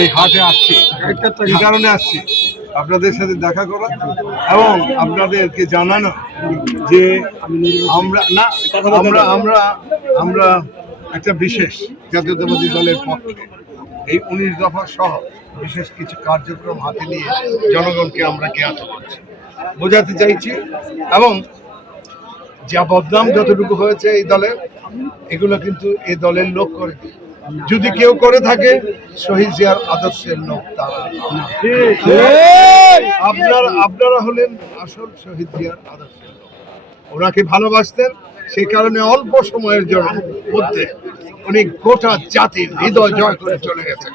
এই হাটে আসছি, এই কারণে আসছি আপনাদের সাথে দেখা করা এবং আপনাদেরকে জানানো যে আমরা না আমরা আমরা আমরা একটা বিশেষ জাতীয়তাবাদী দলের পক্ষে এই 19 দফা সহ বিশেষ কিছু কার্যক্রম হাতে নিয়ে জনগণকে আমরা জ্ঞাত করছি, বোঝাতে চাইছি। এবং যা বদনাম যতটুকু হয়েছে এই দলের, এগুলো কিন্তু এই দলের লোক করে। যদি কেউ করে থাকে শহীদ জিয়ার আদর্শের লোক তারা। আপনারা হলেন আসল শহীদ জিয়ার আদর্শের লোক। ওনাকে ভালোবাসতেন, সেই কারণে অল্প সময়ের মধ্যে উনি গোটা জাতির হৃদয় জয় করে চলে গেছেন।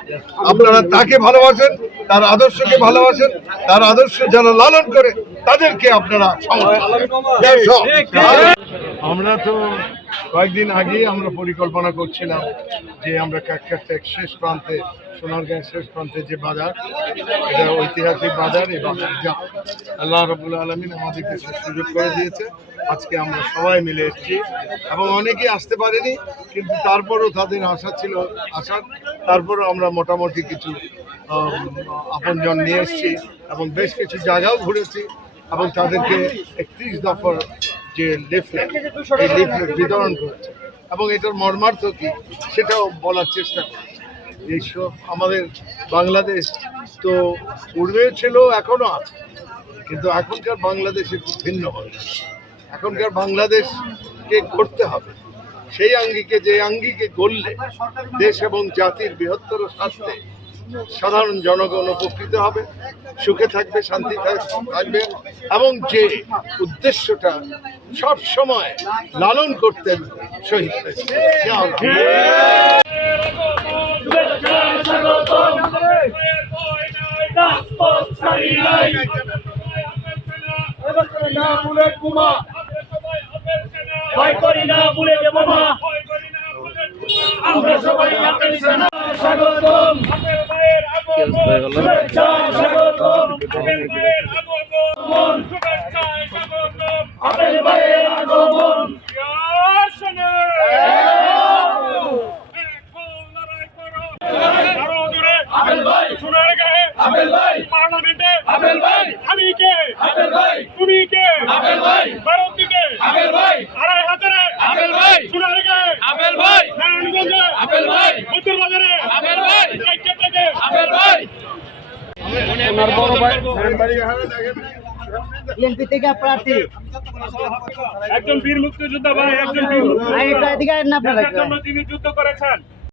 আপনারা তাকে ভালোবাসেন, তার আদর্শকে ভালোবাসেন, তার আদর্শ যারা লালন করে তাদেরকে আপনারা আমরা তো কয়েকদিন আগেই আমরা পরিকল্পনা করছিলাম যে আমরা কাকখার শেষ প্রান্তে, সোনারগাঁয়ের শেষ প্রান্তে যে বাজার, এটা ঐতিহাসিক বাজার, এই বাজার যা আল্লাহ রাব্বুল আলামিন আমাদেরকে সুযোগ করে দিয়েছে। আজকে আমরা সবাই মিলে এসেছি এবং অনেকেই আসতে পারেনি, কিন্তু তারপরও তাদের আশা ছিল আসার। তারপরও আমরা মোটামুটি কিছু আপনজন নিয়ে এসেছি এবং বেশ কিছু জায়গাও ঘুরেছি এবং তাদেরকে 31 দফার যে লিফলেট, এই লিফলেট বিতরণ করেছে এবং এটার মর্মার্থ কি সেটাও বলার চেষ্টা করেছে। এইসব আমাদের বাংলাদেশ তো পূর্বেও ছিল, এখনও আছে, কিন্তু এখনকার বাংলাদেশ একটু ভিন্ন বাংলাদেশ। এখনকার বাংলাদেশকে করতে হবে সেই আঙ্গিকে, যে আঙ্গিকে গড়লে দেশ এবং জাতির বৃহত্তর স্বার্থে সাধারণ জনগণ উপকৃত হবে, সুখে থাকবে, শান্তি থাকবে এবং যে উদ্দেশ্যটা সব সময় লালন করতেন শহীদ আমরা সবাই স্বাগতম, আপেল ভাইয়ের আগমন, আপেল ভাই সোনার গায়ে, আপেল ভাই পার্লামেন্টে, আপেল ভাই আমি কে, আপেল ভাই তুমি কে, আপেল ভাই ভারত দিতে, আপেল ভাই আড়াই হাজারে, আপেল ভাই সোনার গায়ে, আপেল ভাই নারায়ণগঞ্জে, আপেল ভাই উত্তর বাজারে, আপেল ভাই রাজ্য থেকে, আপেল ভাই ওনার বড় ভাই বিএনপি থেকে প্রার্থী একজন বীর মুক্তিযোদ্ধা ভাই, একজন বীর মুক্তিযোদ্ধা এদিকে না আপনারা জন্য যিনি যুদ্ধ করেছেন।